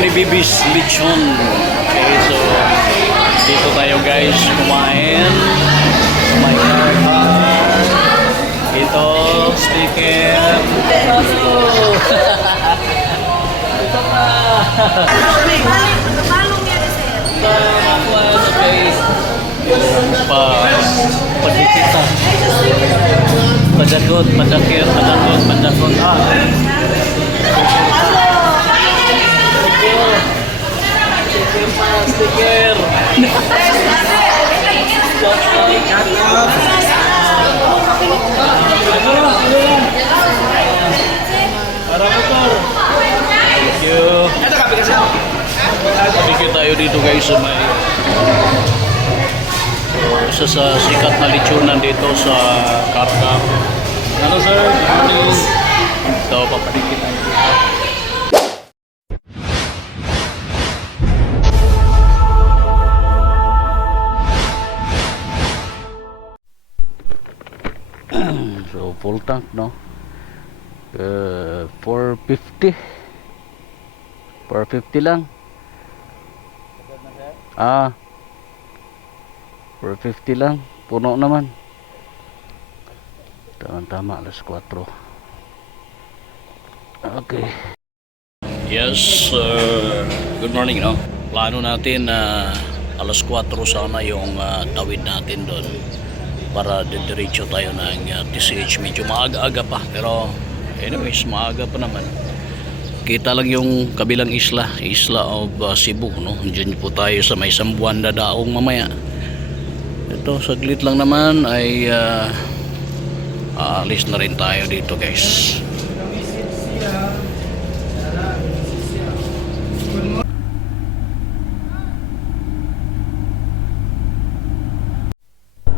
ni Bibis Lechon. Okay, so dito tayo guys kumain. May burger. Ito, sticker. Ito pa. Okay. Padikita. Padakot, padakir, padakot, padakot. Sticker. Para motor. Thank you. Bigyan tayo dito guys sa may isa sa sikat na lechonan dito sa Kapkap. Hello sir, good morning. So papadikit tayo dito. So full tank no, 450 lang. 450 lang, puno naman. Tama, alas 4. Okay. Yes, good morning no. Plano natin na alas 4 sana yung tawid natin doon para didiretso tayo ng TCH. Medyo maaga-aga pa pero anyways maaga pa naman. Kita lang yung kabilang isla of Cebu no. Diyan po tayo sa may Sambuan Daong mamaya. Ito saglit lang naman ay aalis na rin tayo dito guys.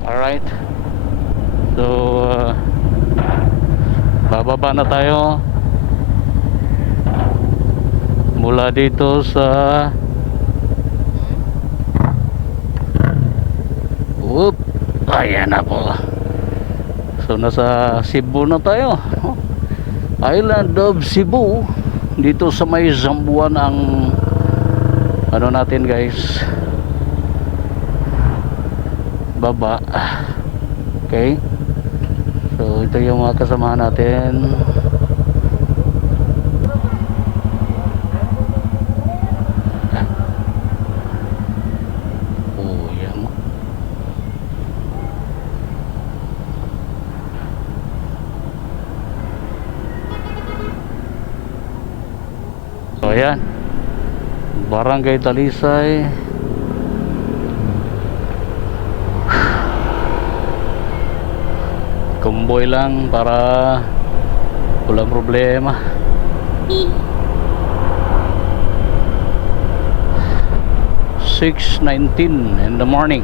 Alright, so bababa na tayo mula dito sa ayan na po. So nasa Cebu na tayo, Island of Cebu. Dito sa may Zambuan ang ano natin guys, baba. Okay, so ito yung mga kasamahan natin. So ayan, Barangay Talisay. Kumboy lang para walang problema. 6:19 in the morning.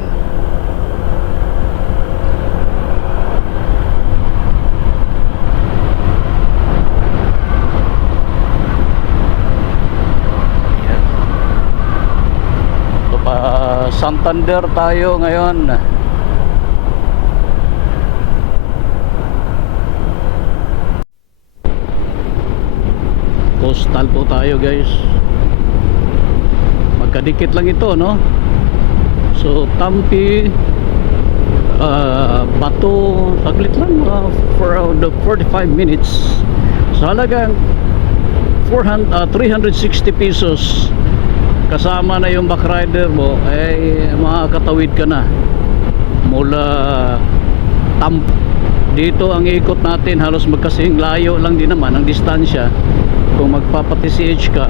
Santander tayo ngayon. Coastal po tayo guys. Magkadikit lang ito no. So Tampi, Bato, saglit lang for around 45 minutes. Sa halagang 360 pesos kasama na yung backrider mo ay makakatawid ka na mula Tampi. Dito ang ikot natin halos magkasing layo lang din naman ang distansya kung magpapati-CH ka.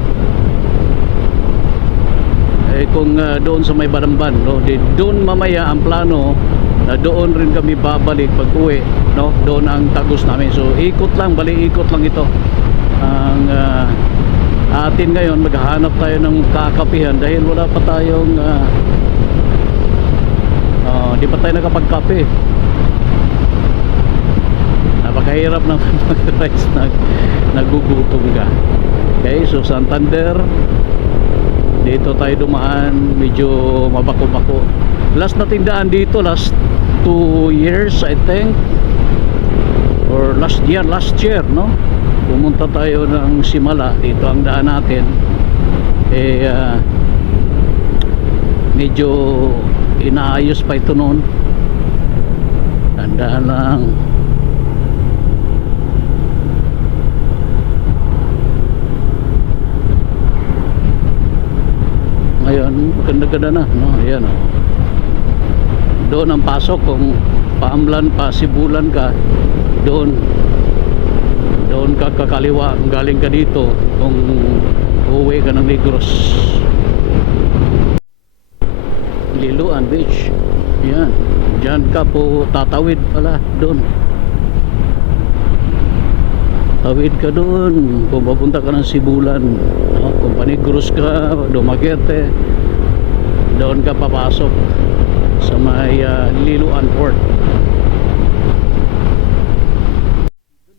Kung doon sa may Balamban no, doon mamaya ang plano na doon rin kami babalik pag uwi no, doon ang tagos namin. So ikot lang, bali-ikot lang ito ang atin ngayon. Maghahanap tayo ng kakapihan dahil wala pa tayong di pa tayo nakapagkape. Napakahirap ng mag-rice na nagugutom ka. Okay, so Santander, dito tayo dumaan, medyo mabako-bako. Last na tindaan dito, last 2 years I think, or last year no, pumunta tayo ng Simala. Dito ang daan natin. medyo inaayos pa ito noon. Tandaan lang. Ngayon ganda-ganda na, no? Ayan, oh. Doon ang pasok kung paamlan pa, sibulan ka, doon ka kakaliwa, galing ka dito kung uuwi ka ng Negros. Liloan Beach, yan, dyan ka po tatawid pala, doon tawid ka doon kung papunta ka ng Sibulan, no? Kung pa-Negros ka, Dumaguete, doon ka papasok sa may Liloan Port.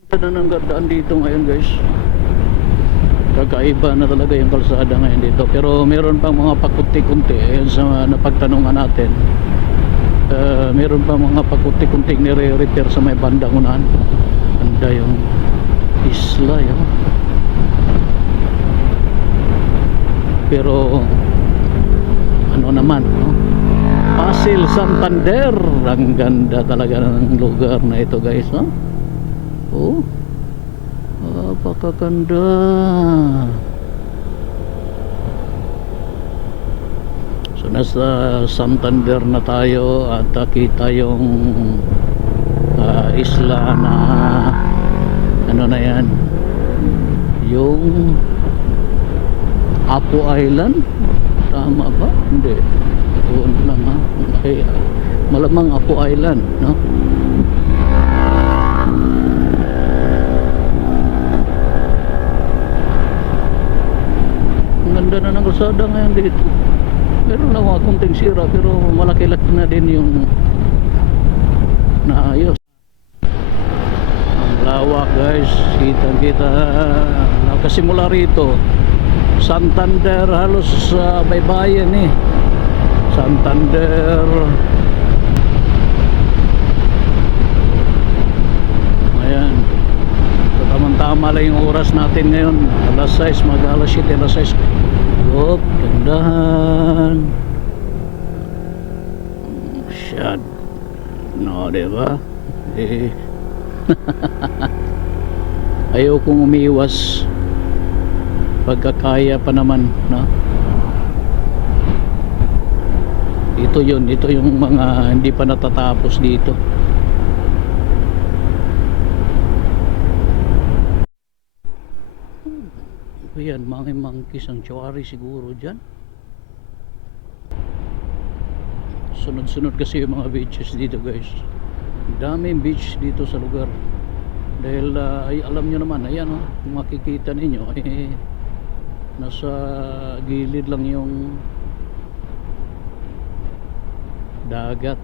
Ganda na ng gandaan dito ngayon, guys. Kakaiba na talaga yung kalsada ngayon dito, pero meron pang mga pakunti-kunti. Ayan sa napagtanungan natin, meron pang mga pakunti-kunting nire-repair sa may bandang unahan. Ganda yung isla yun. Pero ano naman, no? Pasil, Santander. Ang ganda talaga ng lugar na ito, guys, no? Oh, napakaganda. So nasa Santander na tayo at kita yung isla na ano na yan, yung Apo Island, tama ba? Hindi, doon naman. Okay, malamang Apo Island, no? Ang ganda na ng kalsada ngayon dito. Meron lang mga kunting sira, pero malaki-laki na din yung naayos. Ang lawak, guys, kitang-kita. Nakasimula rito Santander, halos sa baybayin eh. Santander. Ayan. So, tamang-tama lang yung oras natin ngayon. Alas 6, mag-alas 7, alas 6. Hop, gandahan. Shad. No, diba? Eh. Ayaw kong umiwas. Pagkakaya pa naman, no? Ito yung mga hindi pa natatapos dito. Ayan, mga monkey sanctuary siguro dyan. Sunod-sunod kasi yung mga beaches dito, guys. Daming beach dito sa lugar. Dahil ay alam nyo naman, ayan, oh, kung makikita ninyo, nasa gilid lang yung dagat.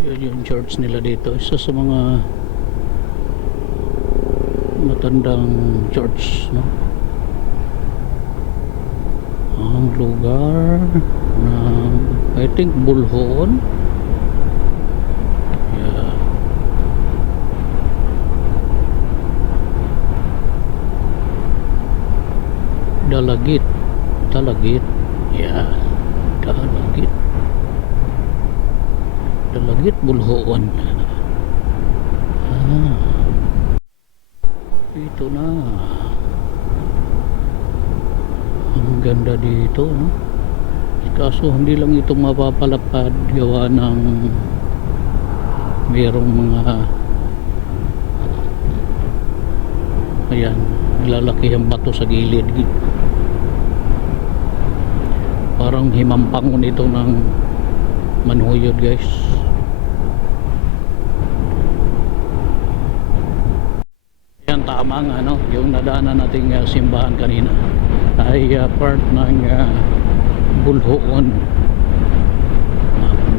Yun yung church nila dito, isa sa mga matandang church, no? Ang lugar ng, I think, Bulhoon. Yeah. Dalagit. Yeah. Dalagit, Bulhoon. Ito na. Ang ganda dito, no? Kaso hindi lang ito mapapalapad gawa ng mayroong mga ayan, lalaki ang bato sa gilid. Parang himampangon ito ng Manhuyod, guys. Yan, tama nga, no? Yung nadaanan nating simbahan kanina ay part ng Bulhoon,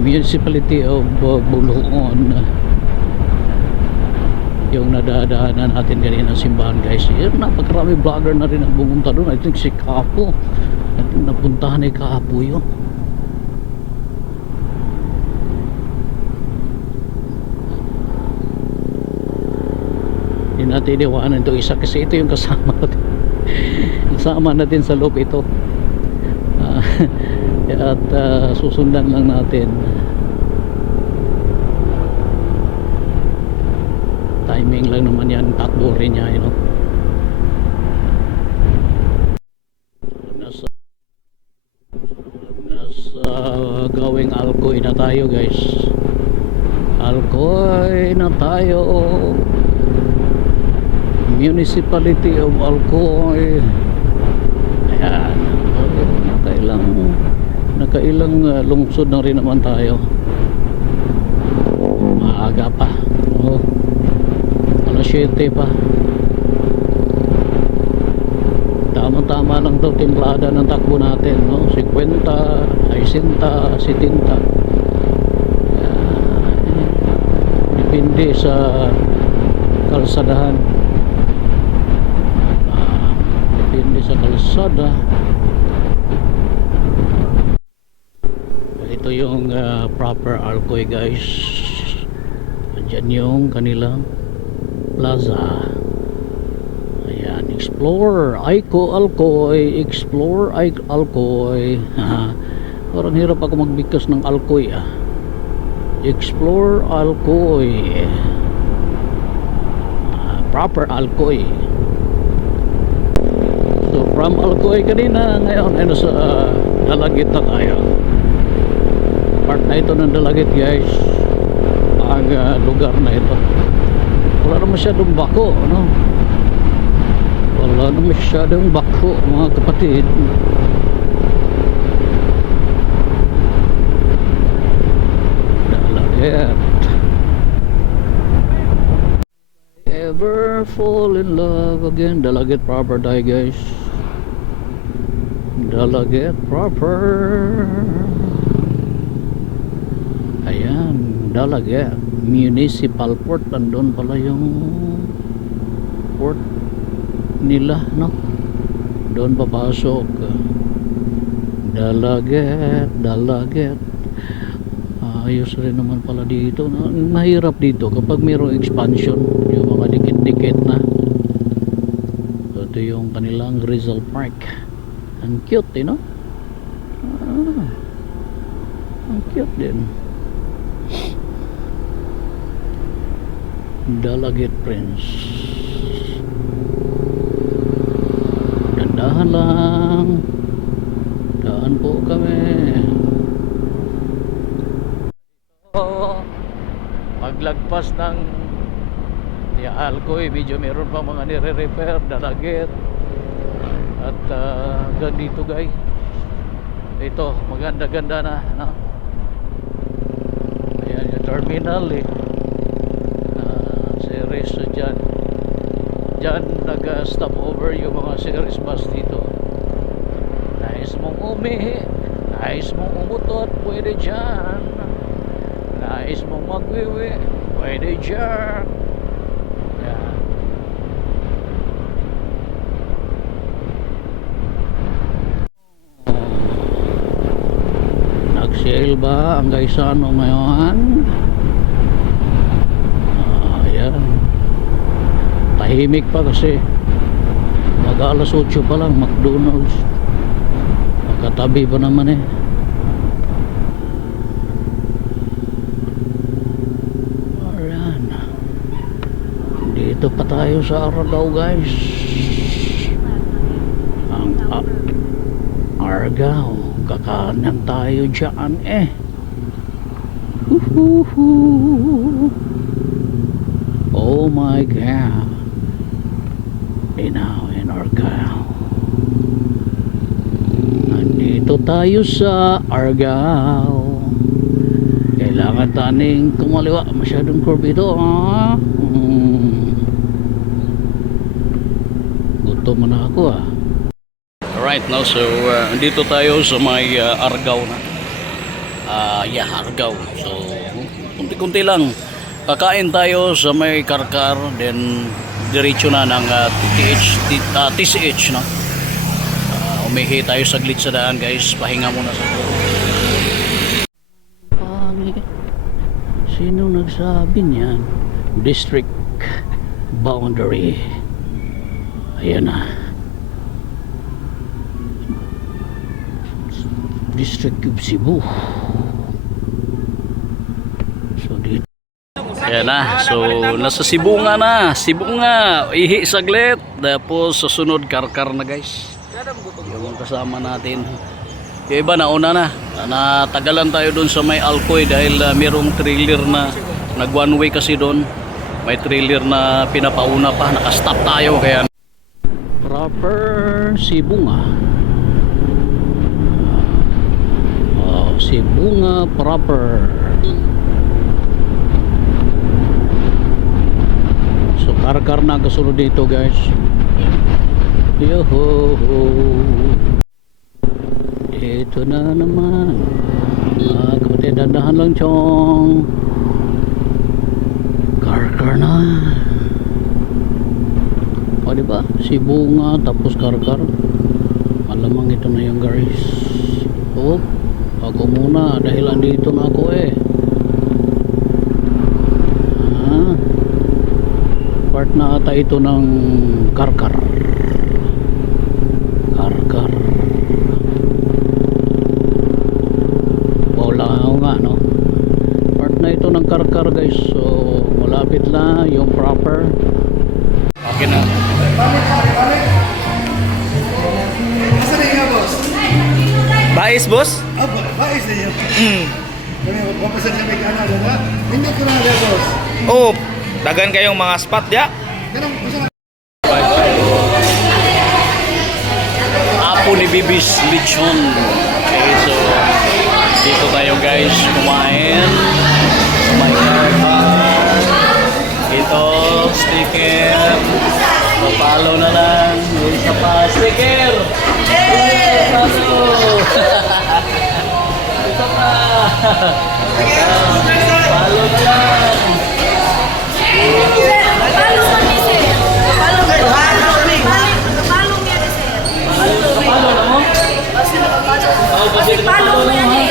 municipality of Bulhoon. Yung nadadaanan natin kanina simbahan, guys. Napakarami vlogger na rin ang pumunta doon. I think si Kapo at napuntahan ay Kaapuyo. Hindi natin iwanan ito isa kasi ito yung kasama natin. Kasama natin sa loob ito. At susundan lang natin. Timing lang naman yan, takbo rin niya, you know. Nasa gawing Alcoy na tayo, guys. Alcoy na tayo. Municipality of Alcoy. Ayan. Nakailang lungsod na rin naman tayo. Maaga pa. Oh. Alas 7 pa. Tama-tama lang daw timplada ng takbo natin, no? 50, 60, 70. Depende sa kalsadahan. Depende sa kalsada. Ito yung proper Alcoy, guys. Diyan yung kanilang plaza. Ayan, explore Alcoy, explore Alcoy. Parang hirap ako magbigkas ng Alcoy, Explore Alcoy. Proper Alcoy. So from Alcoy kanina, ngayon ay nasa Dalagit na tayo. Part na ito ng Dalagit, guys. Ang lugar na ito. Wala na masyadong bako, no? Wala na masyadong bako, mga kapatid. Dalagit. Ever fall in love again? Dalagit proper tayo, guys. Dalagit proper. Ayan, Dalagit Municipal Port. Andun pala yung port nila, no? Doon papasok. Dalagit. Ayos rin naman pala dito, no? Mahirap dito kapag mayroong expansion, yung mga dikit-dikit na. So, ito yung kanilang Rizal Park. Ang cute, no? Ang cute din. Dalagit Prince. Dandahan lang. Daan po kami. Paglagpas ng Alcoy, medyo meron pa mga nire-repair. Dalagit. At ganito, guys. Ito, maganda-ganda na, no? Ayan yung terminal, series dyan nag-stop over yung mga series bus dito. Nais mong umihi, nais mong umutot, pwede dyan. Nais mong magwiwi, pwede dyan. Yan. Nag-sale ba ang Gaisano ngayon? Tahimik pa kasi mag-alas 8 pa lang. McDonald's magkatabi pa naman, Ayan. Dito pa tayo sa Argao, guys. Ang Argao, kakanan tayo dyan, Oh my God. Now in Argao. Nandito tayo sa Argao. Kailangan taning kumaliwa. Masyadong curve ito, Gutom na ako, Alright, now so nandito tayo sa may Argao na. Argao. So kunti-kunti lang. Kakain tayo sa may Karkar, then diretso na ng TCH, no? Umihi tayo saglit sa daan guys. Pahinga muna sa sino nagsabi niyan? District boundary. Ayan na. District of Cebu. So dito. Ayan na. So nasa Cebu nga na. Cebu nga. Ihi saglit. Tapos susunod karkar na guys. Yung kasama natin. Yung iba nauna na. Natagalan tayo doon sa may Alcoy dahil mayroong trailer na nag one way kasi doon. May trailer na pinapauna pa. Nakastop tayo kaya proper Cebu nga. Cebu nga proper. So karkar na kasunod dito guys. Yoho. Ito na naman. Kapatid, dandahan lang chong. Karkar na. O diba? Cebu nga tapos karkar. Malamang ito na yung guys. Oh, ako muna dahil andito na ako eh. Part na ata ito ng karkar. Karkar. Wala nga no. Part na ito ng karkar guys. So malapit na yung proper. Okay na. Asa na nga boss? Bais, boss? Ah, bais na yan. Kami, papasan sa may Canada na. Hindi ko na nga boss. Oh, dagan kayong mga spot ya? Ganun, basta na. Apo ni Bibis Lechon. Okay, so dito tayo guys kumain sa may karkar. Ito, sticker. Papalo na lang. Isa pa, sticker. Papalo. Isa pa. Papalo na lang. Papalo na mo? Oh, kasi papalo na mo.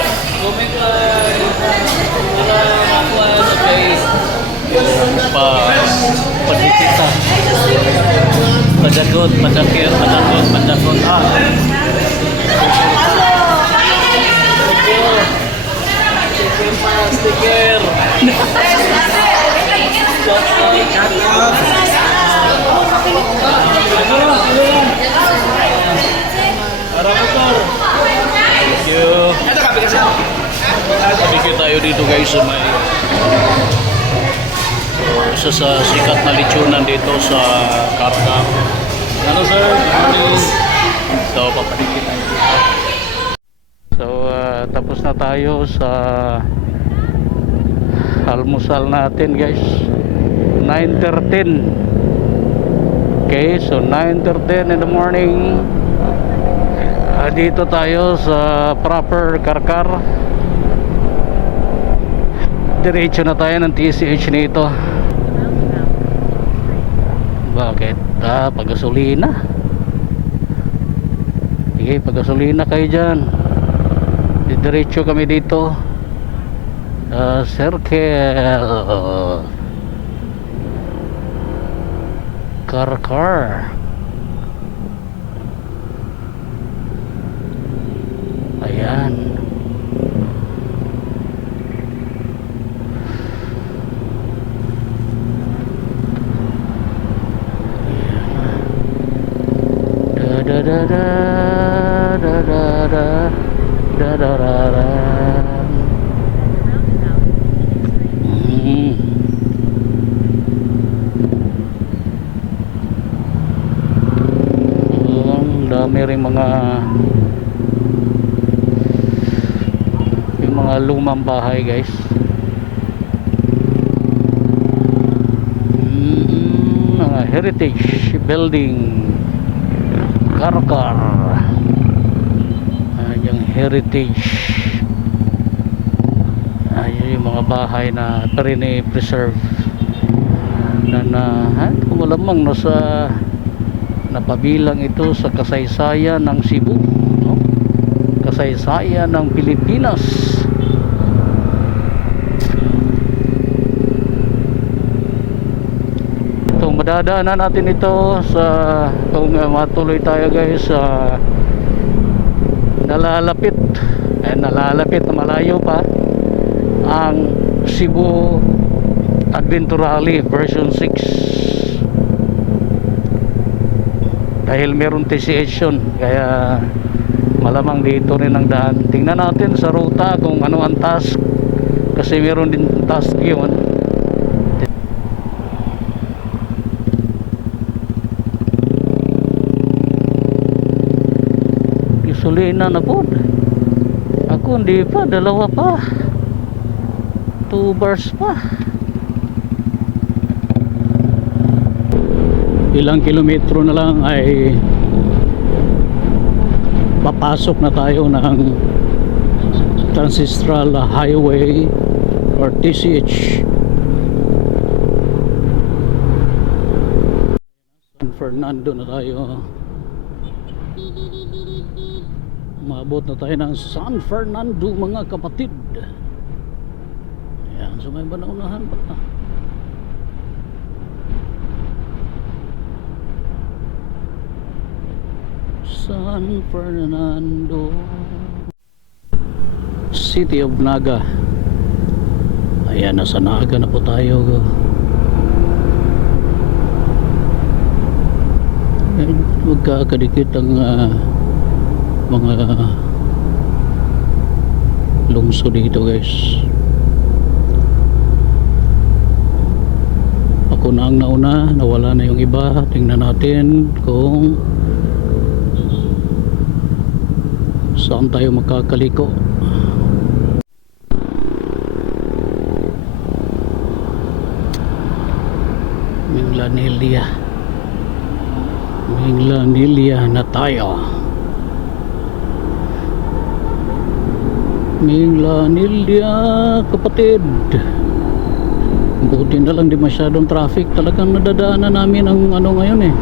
Comment lang. Para makuha sa face. Padikita. Padakot, padakir, padakot, padakot. Sticker pa, sticker. Thank you. Bigyan tayo dito guys sa may isa sa sikat na lechonan dito sa Karkar. Ano sir? Good morning. So papaligid tayo dito. So tapos na tayo sa almusal natin guys. 9:13. Okay, so 9:13 in the morning. Dito tayo sa proper Karkar. Diretso na tayo ng TCH nito. Bakit? Paggasolina. Sige, paggasolina kayo dyan. Diretso kami dito. Circle. Karkar. Ayan. Da da da da da da da da da da. Ang dami rin mga yung mga lumang bahay guys. Mga heritage building. Karkar. Yung heritage. Yung mga bahay na pa rin preserve na malamang no sa napabilang ito sa kasaysayan ng Cebu, no? Kasaysayan ng Pilipinas. Ito, madadaanan natin ito sa kung matuloy tayo guys sa nalalapit na malayo pa ang Cebu Adventure Rally version 6 dahil meron TCH yun, kaya malamang dito rin ang daan. Tingnan natin sa ruta kung ano ang task, kasi meron din task yun. Gasolina na po ako, hindi pa, dalawa pa, 2 bars pa. Ilang kilometro na lang ay papasok na tayo ng Transistral Highway or TCH. San Fernando na tayo. Umabot na tayo ng San Fernando mga kapatid. Ayan, so may banaunahan pa. San Fernando, City of Naga. Ayan, nasa Naga na po tayo. Magkakadikit ang mga lungsod dito guys. Ako na ang nauna, nawala na yung iba. Tingnan natin kung saan tayo makakaliko. Minglanilla na tayo. Minglanilla kapatid. Buti na lang di masyadong traffic. Talagang nadadaanan namin ang ano ngayon eh.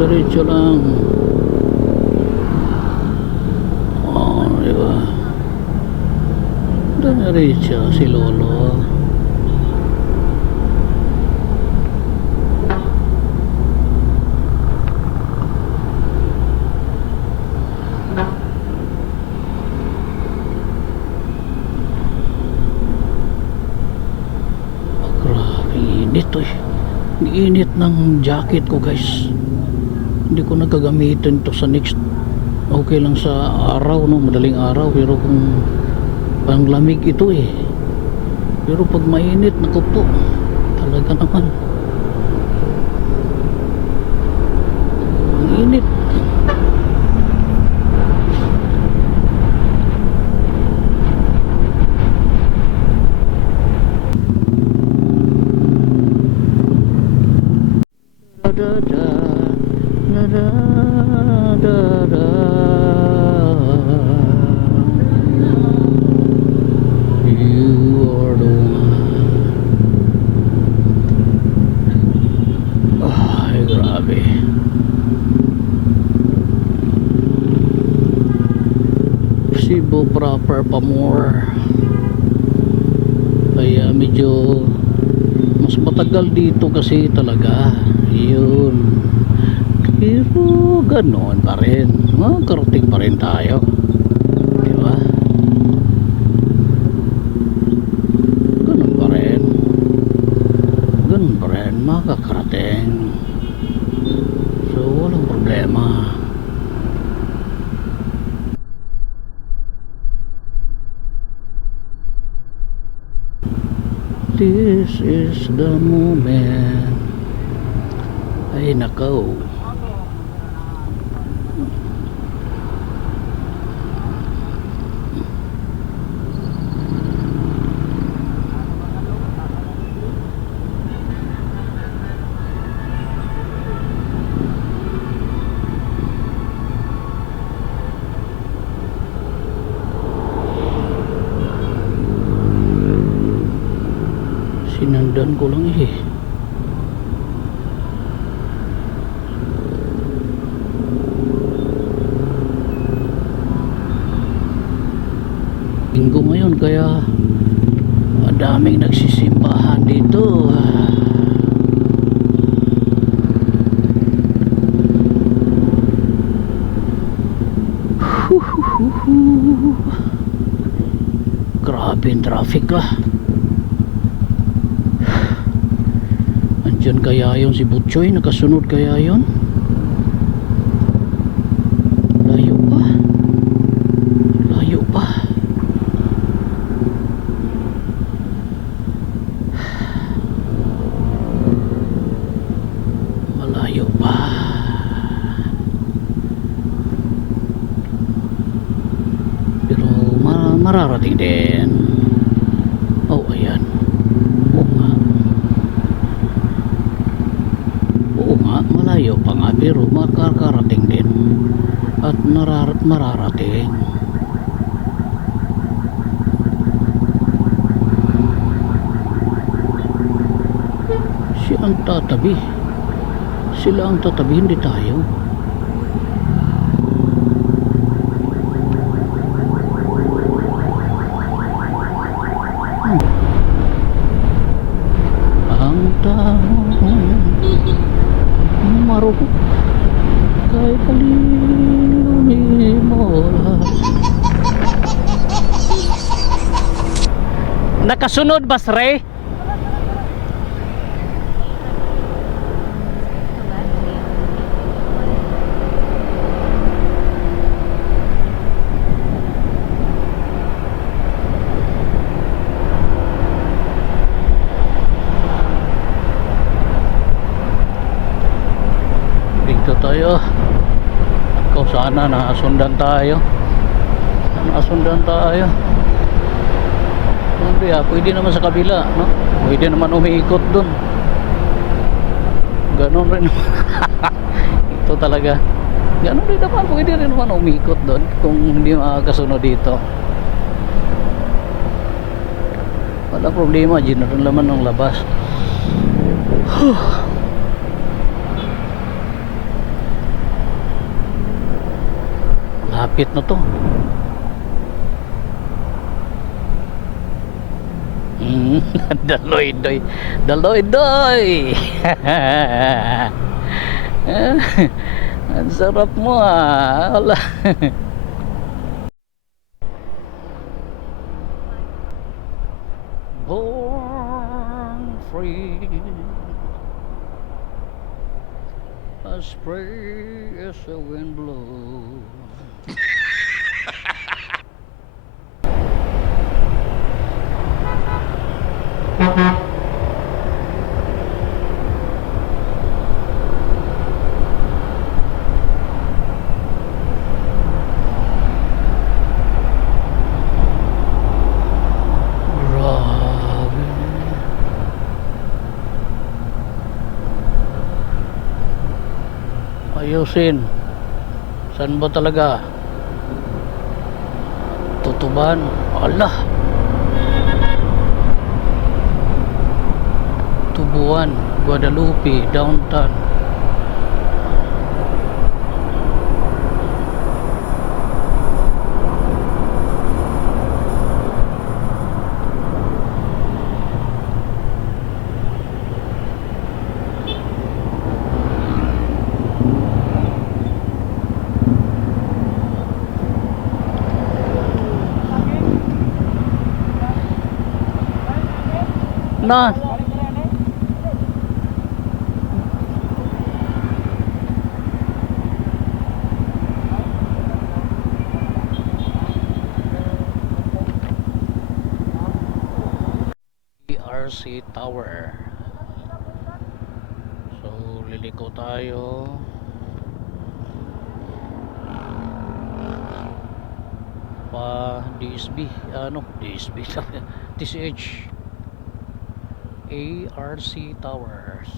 Diretso lang. Oh, diba? Diretso si Lolo. Grabe, init to eh. Init ng jacket ko guys. Hindi ko nagagamitin to sa next. Okay lang sa araw, no, madaling araw, pero kung panglamig ito eh. Pero pag mainit, naku po, talaga naman ang init. Cebu proper pa more, kaya medyo mas matagal dito kasi talaga yun, pero ganoon pa rin, makakarating pa rin tayo, diba? Ganun pa rin makakarating, so walang problema. This is the moment. Ay nakaw. Sinandan ko lang eh. Linggo ngayon kaya madaming nagsisimbahan dito. Grabe yung traffic lah. Andyan kaya yun si Butchoy, nakasunod kaya yun? Layo pa. Layo pa. Malayo pa. Pero mararating din. Oh, ayan. Oo nga. Oo nga, malayo pa nga pero makakarating din. At mararating. Siya ang tatabi. Sila ang tatabi, hindi tayo. Ang taong marupok kay kalilumimola. Nakasunod ba, Sre? Dito tayo. Ikaw sana nakasundan tayo. Nakasundan tayo. Hindi pwede naman sa kabila, no? Pwede naman umiikot dun. Ganon rin naman. Ito talaga. Ganon rin naman, pwede rin naman umiikot dun kung hindi makakasunod dito. Wala problema, general naman ng labas. Lapit na to. Daloy-doy. Daloy-doy. Ang sarap mo Wala. Born free as free as the wind blows. Grabe. Ayusin. Saan ba talaga? Tutuban. Allah. Tubuan, Guadalupe, downtown. Na. We are ARC Tower. So liliko tayo. Pa DSB, DSB TCH ARC Towers.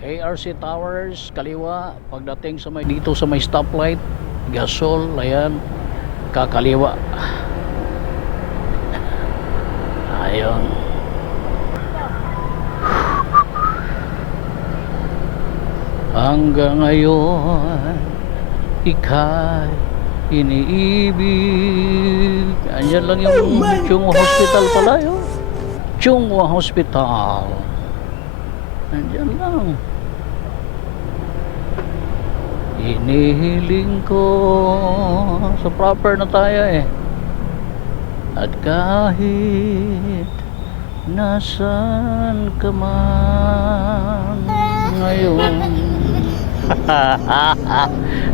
ARC Towers kaliwa pagdating sa may dito sa may stoplight gasol, ayan kakaliwa. Ayun. Hanggang ngayon ika'y iniibig. Andyan lang yung Chungwa Hospital pala yun. Chungwa Hospital. Andyan lang. Inihiling ko. So proper na tayo eh. At kahit nasan ka man ngayon.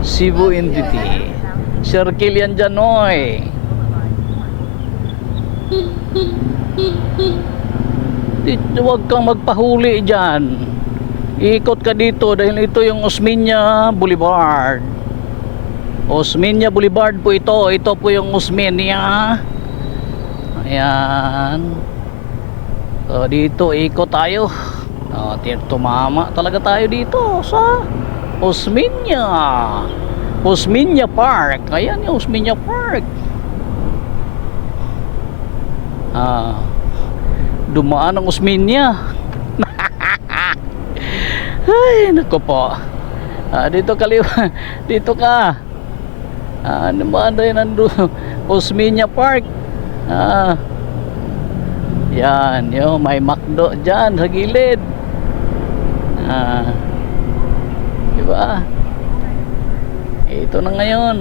Cebu Entity Sir Kilian Janoy. Huwag kang magpahuli dyan, ikot ka dito dahil ito yung Osmeña Boulevard. Osmeña Boulevard po ito. Ito po yung Osmeña. Ayan. So dito ikot tayo. Tumama talaga tayo dito sa Osmeña. Osmeña Park. Ayan yung Osmeña Park. Dumaan ang Osmeña. Ay, nako po. Dito kaliwa. Dito ka. Dumaan tayo ng Osmeña Park. Yan, yung may McDo dyan sa gilid. Diba? Ito na ngayon.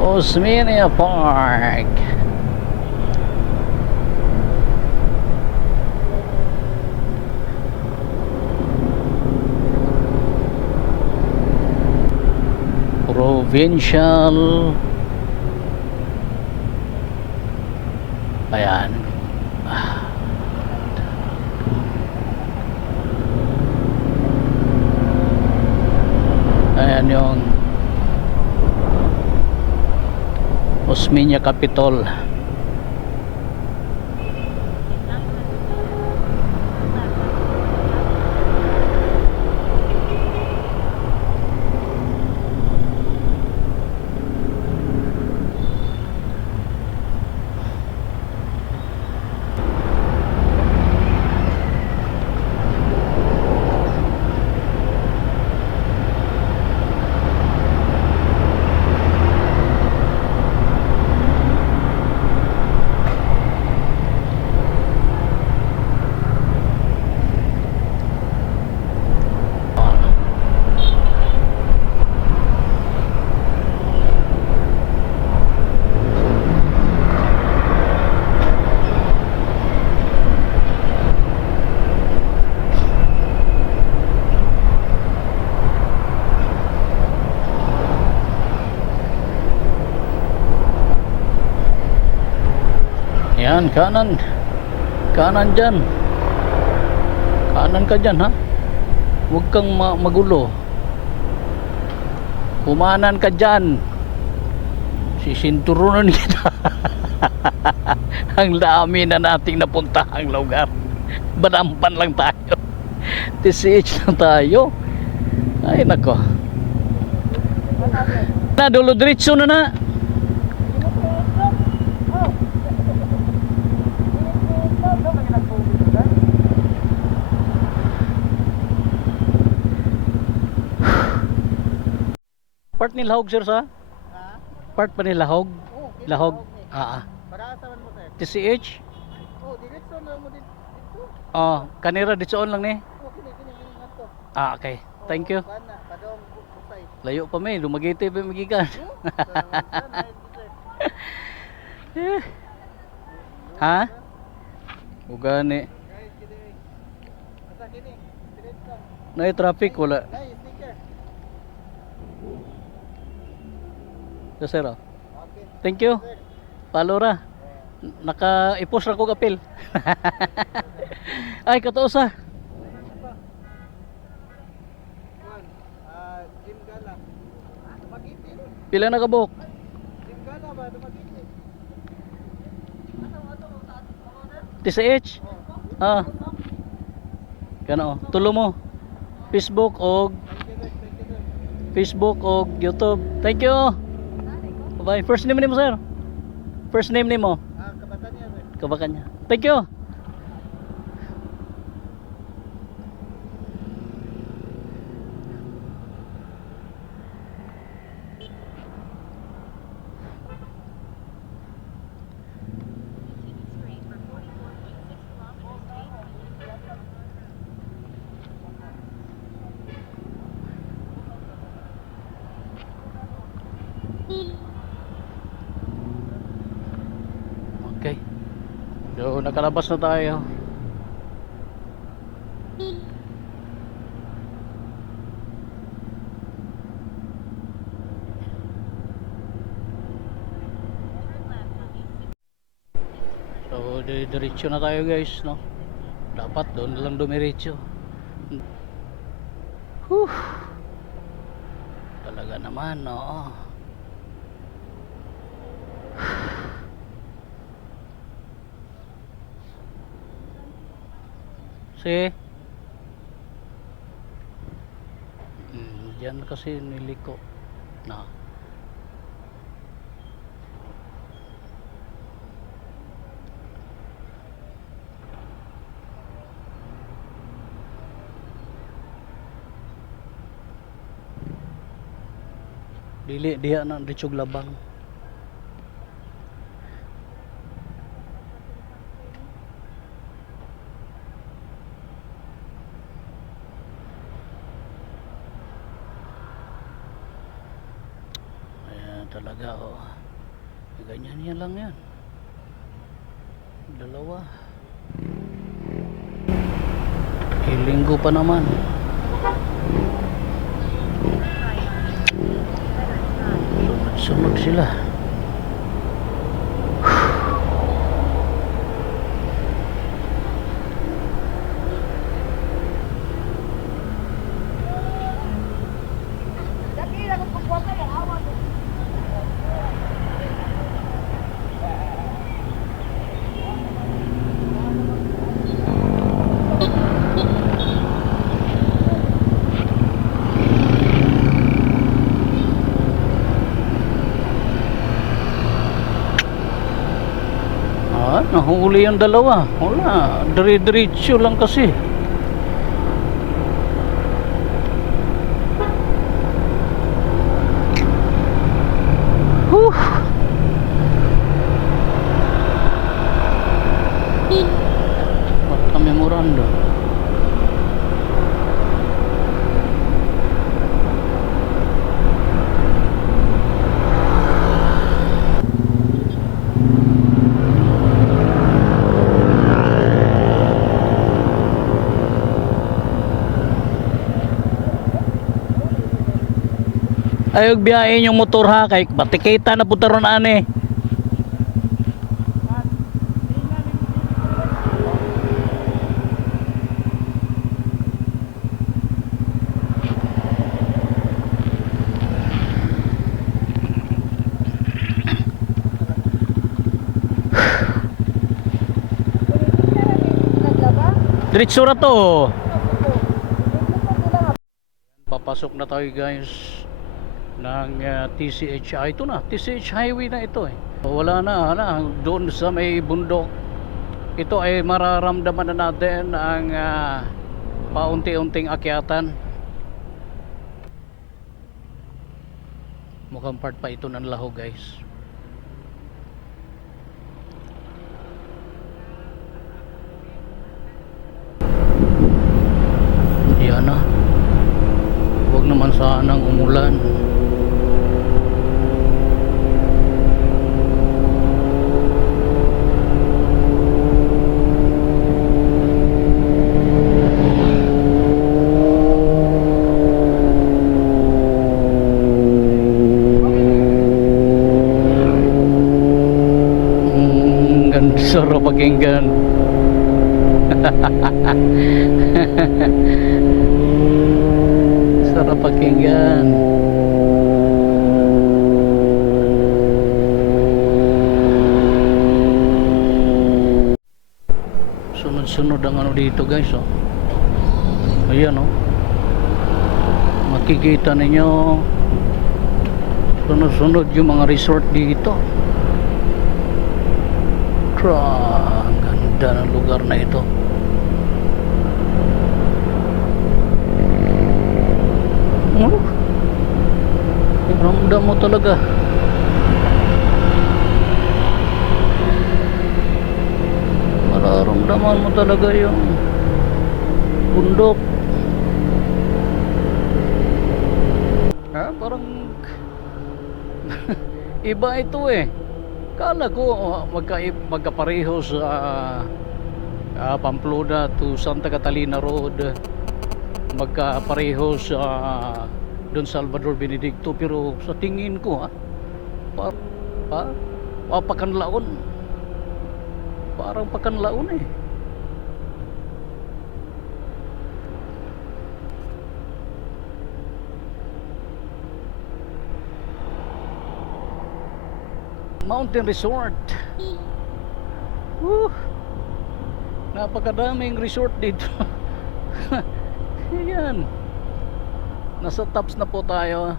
Osmeña Park. Provincial. Ayan. Ayan yung Osmeña Capitol. Yan, kanan. Kanan dyan. Kanan ka dyan, ha? Huwag kang magulo. Kumanan ka dyan. Sisinturunan kita. Ang dami na nating napuntahang lugar. Banampan lang tayo. TCH lang tayo. Ay, nako. Na, dulo diretso na na. Part ni Lahog, sir, sa? Part pa ni Lahog? Lahog? Para sa man mo, sir? TCH? Direksyon na mo dito. Kanira, ditsoon lang ni? Kini nga to. Okay. Thank you. Bana, padong bukay. Layo pa may, lumagiti pa yung magikan. Ha? Ugani. Guys, kini. Asa kini? Na traffic wala. Yes, sir. Oh. Thank you. Palura. Naka-ipos ra ko apil. Ay katuosa. Jim Gala. Makiti. Pila na ka buhok? Jim Gala ba? Makiti. TCH? Ah. Kano? Tulo mo. Facebook og YouTube. Thank you. Bye. First name nimo, sir? First name nimo? Kabatan niya, sir. Kabakan niya. Thank you. Okay. So, nakalabas na tayo. So, diretso na tayo guys, no? Dapat doon na lang dumiretso. Whew. Talaga naman, no? Si diyan kasi niliko na dili diha na ditsog labang. Talaga oh. Ganyan yan lang yan. Dalawa. Linggo pa naman. Sunod-sunod sila. Nahuli yung dalawa. Wala, dire-diretso lang kasi. Whew. Mata memoranda. Ayog biyahin yung motor ha kay batikita na puta ron ani. Diretso ra to. Papasok na tayo guys ng TCH. Ito na, TCH highway na ito eh. Wala na, doon sa may bundok. Ito ay mararamdaman na natin ang paunti-unting akyatan. Mukhang part pa ito ng Laho guys. Yan na. Huwag naman sanang umulan. Sarap pakinggan. Sarap pakinggan. Sunod-sunod ang ano dito guys, oh. Ayan, oh. Makikita ninyo sunod-sunod yung mga resort dito. Ang ganda ng lugar na ito. Oh, ramdam mo talaga. Mararamdaman mo talaga yung bundok. Parang iba ito eh. Kala ko magkapareho sa Pamplona to Santa Catalina Road, magkapareho sa Don Salvador Benedicto, pero sa tingin ko Pakanlaon, parang Pakanlaon eh. Mountain Resort. Napakadaming resort dito. Ayan. Nasa tops na po tayo.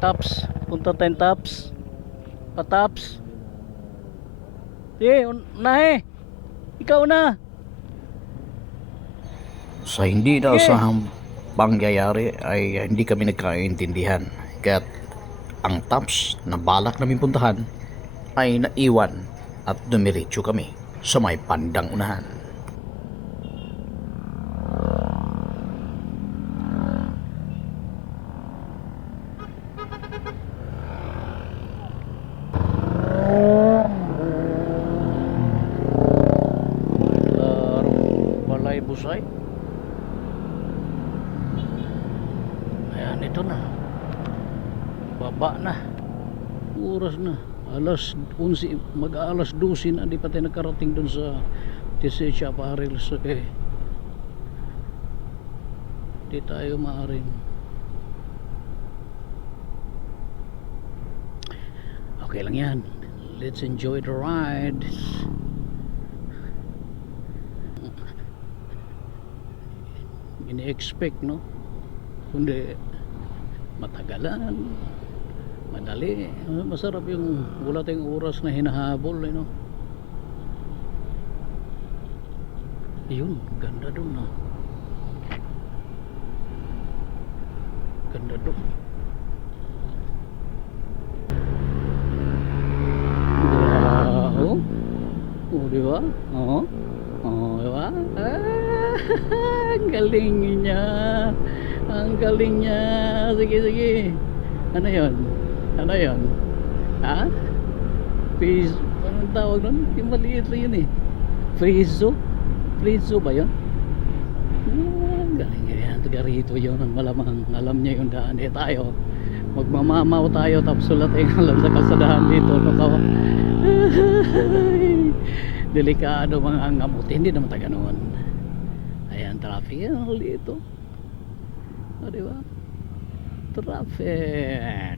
Tops. Punta tayong tops. Pa-tops. Unahe. Ikaw na. Sa hindi inaasahang pangyayari ay hindi kami nagkaintindihan, kaya't ang tops na balak namin puntahan ay naiwan at dumiretso kami sa may bandang unahan. Balay Busay. Ito na, baba na, oras na, alas 11, mag-alas 12 na, di pa tayo nakarating dun sa Tisecha Apparels. Okay, di tayo maaring okay lang yan. Let's enjoy the ride. Ini-expect, no? Kundi matagalan, madali. Masarap yung wala tayong oras na hinahabol, no? Yun, ganda dun, no? Ganda dun. Wow. Oh, di ba? Oo. Oh, di ba? Ang galing niya. Ang galing niya. Sige, sige. Ano yun? Ano yun? Ha? Freeze. Anong tawag nun? Yung maliit lang yun eh. Freezo? Freezo ba yun? Ang galing niya. Taga rito yun. Ang malamang. Alam niya yung daan. Eh tayo. Magmamamaw tayo. Tapos wala tayong alam sa kasadahan dito. Delikado mga angamuti. Hindi naman taga noon. Ayan, traffic. Ang huli ito. O, diba? Traffic.